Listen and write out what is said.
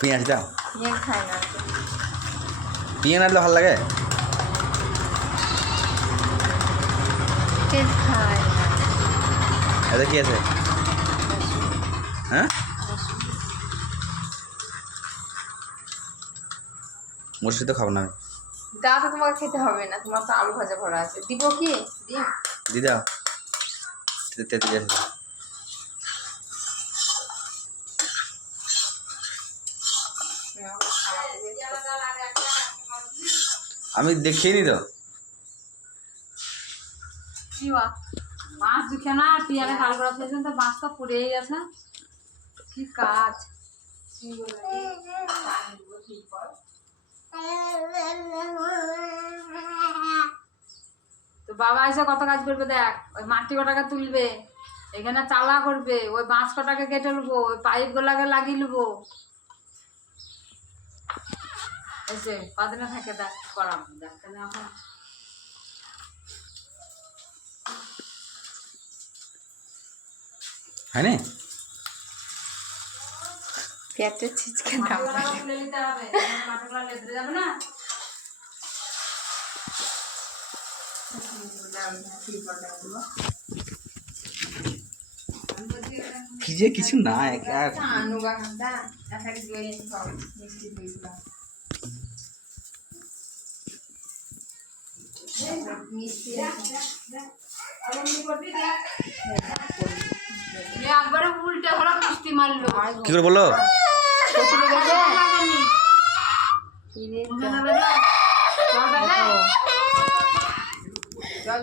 পেঁয়াজ দাও। পেঁয়াজ খাই না। পেঁয়াজ আনলে ভালো লাগে। পেঁয়াজ খাই না। এতে কি আছে? হ্যাঁ, মুসি তো খাবো না আমি। তা তো তোমাকে খেতে হবে না, তোমার তো আলু ভাজা ভরা আছে। দিব কি? ডিম দি দাও। তেঁতুল আছে। আমি দেখিনি তো। মাছ দুখে না পিয়ারে কাল করা ফেলছেন তো মাছ তো পুড়েই গেছে। কি কাজ তো বাবা এসে কত কাজ করবে দেখ। ওই মাটি কটাকে তুলবে, এখানে চালা করবে, ওই বাঁশ কটাকে কেটে নেবো, ওই পাইপ গুলাকে লাগিয়ে নেবো। এসে কদিনে থাকে দেখ করাবো দেখতে না এখন। হয়নি? পেঁয়াজের ছিচকে দাও। তুলে নিতে হবে, মাটিগুলো লেদ্রে যাবে না। কি যে কিছু না একবারে উল্টে ধরা মিষ্টি মারলো। কি করে বলো? জল